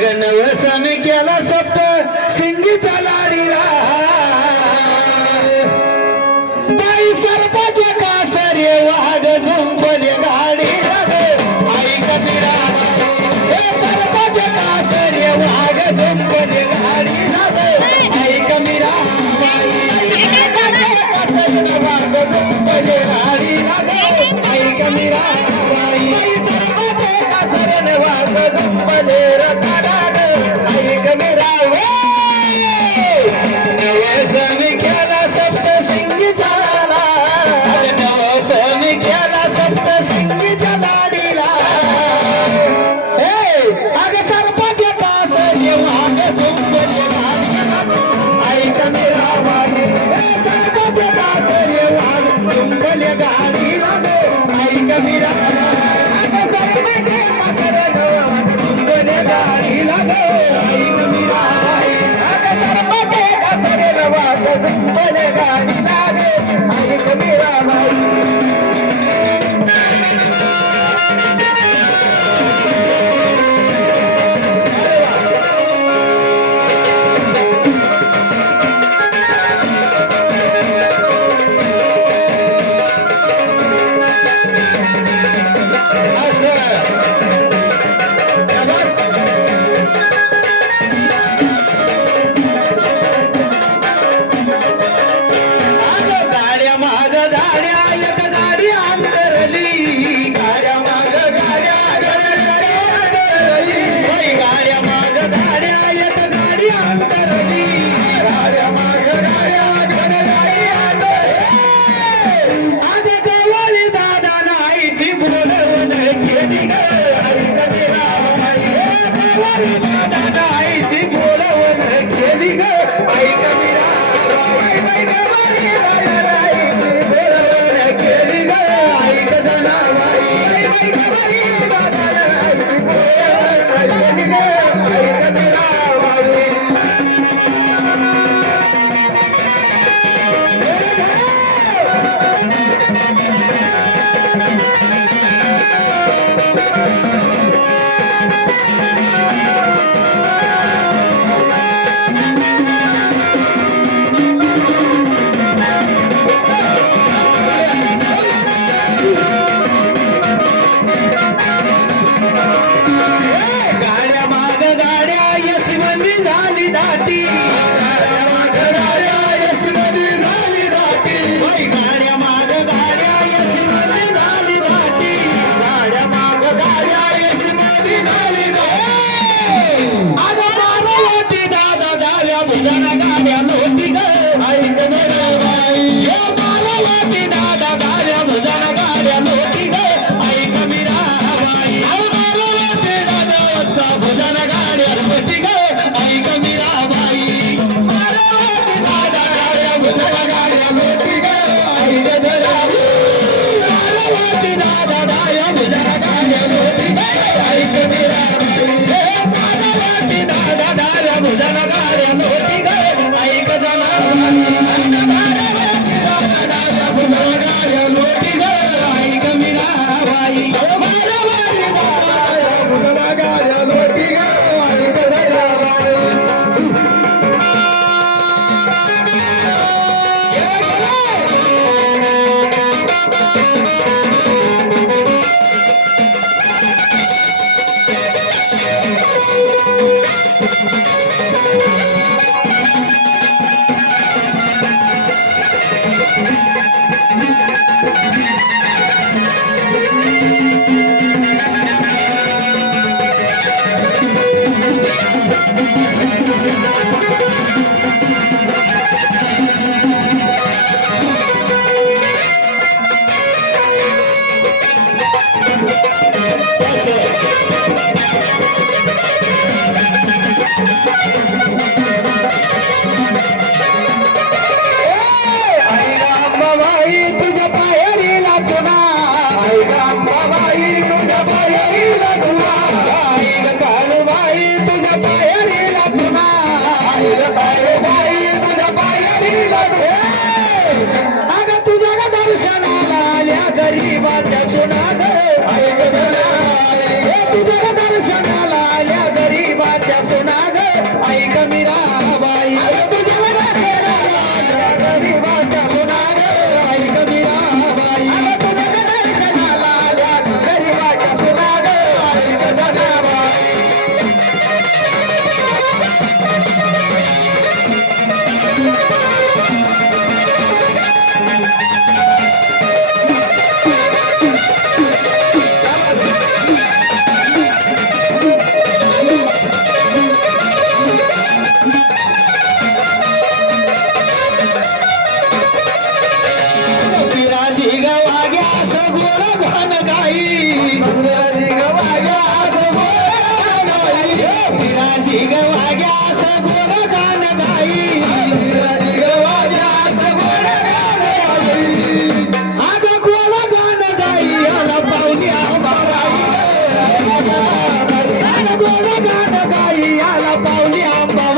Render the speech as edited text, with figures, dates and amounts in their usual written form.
नवसन केला सप्त सिंगीचा लाडीला बाई सरपाचे कासरे वाघ झुंपले गाडीला ऐक मीरा सरपाचे कासरे वाघ झुंपले गाडीला ऐक मीरा वाघ झुंपले गाडीला ऐक मीरा सरपाचे कासरे वाघ झुंपले रथाला ऐक मीरा नवसन केला सप्त सिंगीचा नवसन केला सप्त सिंगीच्या लाडीला अग सरपाचे कासरे वाघ झुंपले गाडीला ऐक मीरा सरपाचे कासरे वाघ झुंपले गाडीला ऐक मीरा अग सरपाचे कासरे वाघ झुंपले गाडीला ऐक मीरा अग सरपाचे कासरे वाघ झुंपले गाडीला ऐक मीरा तुझ्या पायरीला चुना मीराबाई तुझे गरीबाच्या सुना ग ऐक मीराबाई तुझे दर्शनाला आल्या गरीबाच्या सुना ग ऐक धनाबाई विराजी गवाग्यास गोड घन गाई विराजी गवाग्यास गोड गाई विराजी गवाग्यास गोड घन गाई विराजी गवाग्यास गोड घन गाई अग गोड घन गाई आला पाहुणी अंबाबाई अग गोड घन गाई आला पाहुणी अंबाबाई